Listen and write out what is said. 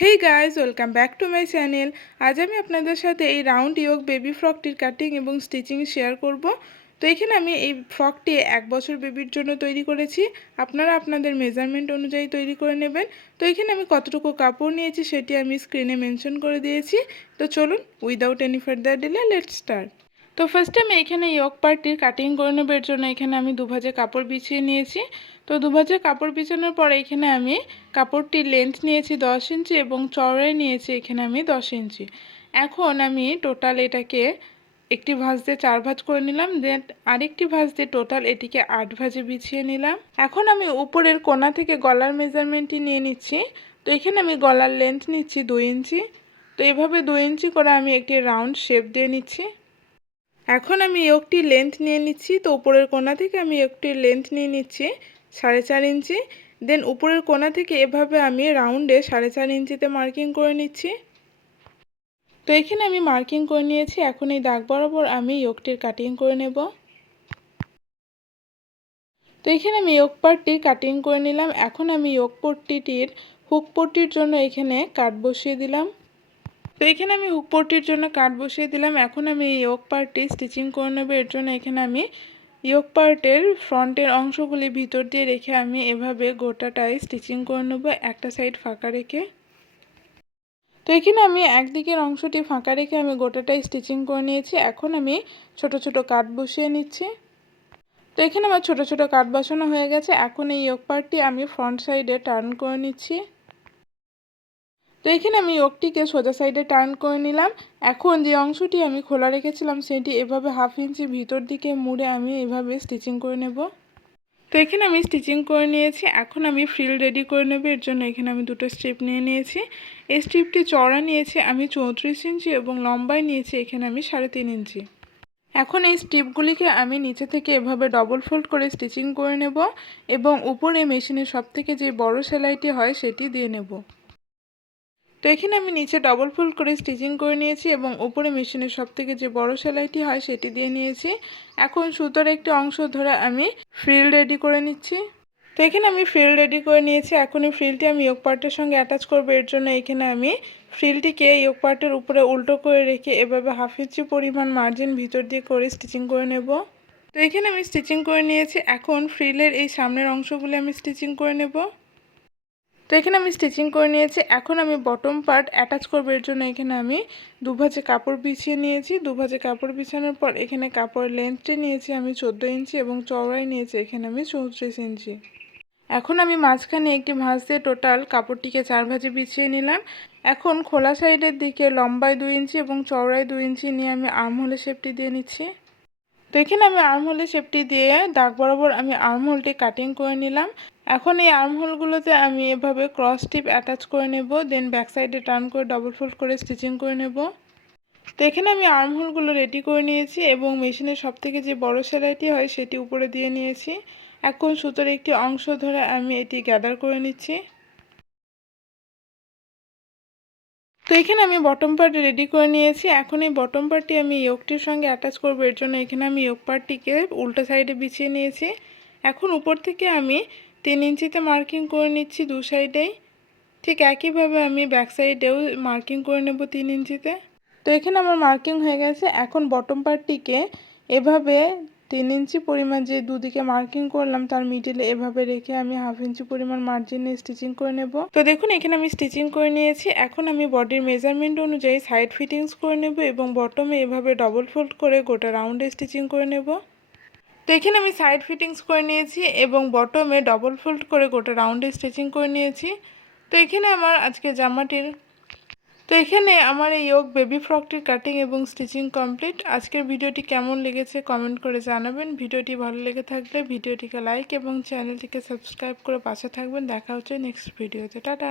Hey guys, welcome back to my channel. আজ আমি আপনাদের সাথে এই রাউন্ড ইয়োক বেবি ফ্রকটির কাটিং এবং স্টিচিং শেয়ার করব। তো এখানে আমি এই ফ্রকটি 1 বছর বেবির জন্য তৈরি করেছি। আপনারা আপনাদের মেজারমেন্ট অনুযায়ী তৈরি করে নেবেন। তো এখানে আমি কতটুকু কাপড় নিয়েছি সেটি আমি স্ক্রিনে মেনশন করে দিয়েছি। তো চলুন, without any further delay let's start. তো ফার্স্টে আমি এখানে ইয়োক পার্টটির কাটিং করে নেবার জন্য এখানে আমি দুভাজে কাপড় বিছিয়ে নিয়েছি। তো দুভাজে কাপড় বিছানোর পরে এখানে আমি কাপড়টির লেন্থ নিয়েছি 10 ইঞ্চি এবং চওড়াই নিয়েছি এখানে আমি 10 ইঞ্চি। এখন আমি টোটাল এটাকে একটি ভাঁজ দিয়ে 4 ভাঁজ করে নিলাম, দেন আরেকটি ভাঁজ দিয়ে টোটাল এটিকে 8 ভাঁজে বিছিয়ে নিলাম। এখন আমি উপরের কোণা থেকে গলার মেজারমেন্টটি নিয়ে নিচ্ছি। তো এখানে আমি গলার লেন্থ নিচ্ছি 2 ইঞ্চি। তো এভাবে 2 ইঞ্চি করে আমি একটি রাউন্ড শেপ দিয়ে নিচ্ছি। এখন আমি ইয়োকটির লেন্থ নিয়ে নিচ্ছি। তো উপরের কোণা থেকে আমি ইয়োকটির লেন্থ নিয়ে নিচ্ছি 4.5 ইঞ্চি। দেন উপরের কোণা থেকে এভাবে আমি রাউন্ডে 4.5 ইঞ্চিতে মার্কিং করে নিচ্ছি। তো এখানে আমি মার্কিং করে নিয়েছি। এখন এই দাগ বরাবর আমি ইয়োকটির কাটিং করে নেব। তো এখানে আমি ইয়োক পার্টটি কাটিং করে নিলাম। এখন আমি ইয়োক পট্টিটির হুক পট্টির জন্য এখানে কাট বসিয়ে দিলাম। তো এখানে আমি হুক পট্টির জন্য কাট বসিয়ে দিলাম। এখন আমি এই ইয়োক পার্টটি স্টিচিং করে নেব। এর জন্য এখানে আমি ইয়োক পার্টের ফ্রন্টের অংশগুলি ভিতর দিয়ে রেখে আমি এভাবে গোটাটাই স্টিচিং করে নেব, একটা সাইড ফাঁকা রেখে। তো এখানে আমি একদিকের অংশটি ফাঁকা রেখে আমি গোটাটাই স্টিচিং করে নিয়েছি। এখন আমি ছোট ছোট কাট বসিয়ে নিচ্ছি। তো এখানে আমার ছোট ছোট কাট বসানো হয়ে গেছে। এখন এই ইয়োক পার্টটি আমি ফ্রন্ট সাইডে টার্ন করে নিচ্ছি। তো এখানে আমি ইয়োকটিকে সোজা সাইডে টার্ন করে নিলাম। এখন যে অংশটি আমি খোলা রেখেছিলাম সেটি এভাবে 1/2 ইঞ্চি ভিতর দিকে মুড়ে আমি এভাবে স্টিচিং করে নেব। তো এখানে আমি স্টিচিং করে নিয়েছি। এখন আমি ফ্রিল রেডি করে নেব। এর জন্য এখানে আমি দুটো স্ট্রিপ নিয়ে নিয়েছি। এই স্ট্রিপটি চওড়া নিয়েছি আমি 34 ইঞ্চি এবং লম্বায় নিয়েছি এখানে আমি 3.5 ইঞ্চি। এখন এই স্ট্রিপগুলিকে আমি নিচে থেকে এভাবে ডবল ফোল্ড করে স্টিচিং করে নেব এবং উপরে মেশিনের সবথেকে যে বড় সেলাইটি হয় সেটি দিয়ে নেব। তো এখানে আমি নিচে ডবল ফোল্ড করে স্টিচিং করে নিয়েছি এবং উপরে মেশিনের সবথেকে যে বড় সেলাইটি হয় সেটি দিয়ে নিয়েছি। এখন সুতোর একটি অংশ ধরে আমি ফ্রিল রেডি করে নিচ্ছি। তো এখানে আমি ফ্রিল রেডি করে নিয়েছি। এখন এই ফ্রিলটি আমি ইয়োক পার্টের সঙ্গে অ্যাটাচ করব। এর জন্য এখানে আমি ফ্রিলটিকে ইয়োক পার্টের উপরে উল্টো করে রেখে এভাবে 1/2 ইঞ্চি পরিমাণ মার্জিন ভিতর দিয়ে করে স্টিচিং করে নেব। তো এখানে আমি স্টিচিং করে নিয়েছি। এখন ফ্রিলের এই সামনের অংশগুলি আমি স্টিচিং করে নেব। তো এখানে আমি স্টিচিং করে নিয়েছি। এখন আমি বটম পার্ট অ্যাটাচ করব। এর জন্য এখানে আমি দুভাজে কাপড় বিছিয়ে নিয়েছি। দুভাজে কাপড় বিছানোর পর এখানে কাপড়ের লেন্থটি নিয়েছি আমি 14 ইঞ্চি এবং চওড়াই নিয়েছি এখানে আমি 34 ইঞ্চি। এখন আমি মাঝখানে একটি ভাঁজ দিয়ে টোটাল কাপড়টিকে 4 ভাঁজে বিছিয়ে নিলাম। এখন খোলা সাইডের দিকে লম্বায় 2 ইঞ্চি এবং চওড়ায় 2 ইঞ্চি নিয়ে আমি আর্মহোলের শেপটি দিয়ে নিচ্ছি। তো এখানে আমি আর্মহোলের শেপটি দিয়ে দাগ বরাবর আমি আর্মহোলটি কাটিং করে নিলাম। এখন এই আর্মহোলগুলোতে আমি এভাবে ক্রস টিপ অ্যাটাচ করে নেব, দেন ব্যাক সাইডে টার্ন করে ডবল ফোল্ড করে স্টিচিং করে নেব। তো এখানে আমি আর্মহোলগুলো রেডি করে নিয়েছি এবং মেশিনের সবথেকে যে বড় সেলাইটি হয় সেটি উপরে দিয়ে নিয়েছি। এখন সুতোর একটি অংশ ধরে আমি এটি গ্যাদার করে নিচ্ছি। তো এখানে আমি বটম পার্ট রেডি করে নিয়েছি। এখন এই বটম পার্টটি আমি ইয়োকটির সঙ্গে অ্যাটাচ করব। এর জন্য এখানে আমি ইয়োক পার্টটিকে উল্টো সাইডে বিছিয়ে নিয়েছি। এখন উপর থেকে আমি 3 ইঞ্চিতে মার্কিং করে নিচ্ছি দু সাইডেই। ঠিক একইভাবে আমি ব্যাক সাইডেও মার্কিং করে নেব 3 ইঞ্চিতে। তো এখানে আমার মার্কিং হয়ে গেছে। এখন বটম পার্টটিকে এভাবে 3 ইঞ্চি পরিমাণ যে দুদিকে মার্কিং করলাম তার মিডিলে এভাবে রেখে আমি 1/2 ইঞ্চি পরিমাণ মার্জিনে স্টিচিং করে নেব। তো দেখুন এখানে আমি স্টিচিং করে নিয়েছি। এখন আমি বডির মেজারমেন্ট অনুযায়ী সাইড ফিটিংস করে নেব এবং বটমে এভাবে ডবল ফোল্ড করে গোটা রাউন্ডে স্টিচিং করে নেব। তো এখানে আমি সাইড ফিটিংস করে নিয়েছি এবং বটমে ডবল ফোল্ড করে গোটা রাউন্ডে স্টিচিং করে নিয়েছি। তো এখানে আমার আজকে জামাটির এখানে আমার এই ইয়োক বেবি ফ্রকটির কাটিং এবং স্টিচিং কমপ্লিট। আজকের ভিডিওটি কেমন লেগেছে কমেন্ট করে জানাবেন। ভিডিওটি ভালো লেগে থাকলে ভিডিওটিকে লাইক এবং চ্যানেলটিকে সাবস্ক্রাইব করে পাশে থাকবেন। দেখা হচ্ছে নেক্সট ভিডিওতে। টাটা।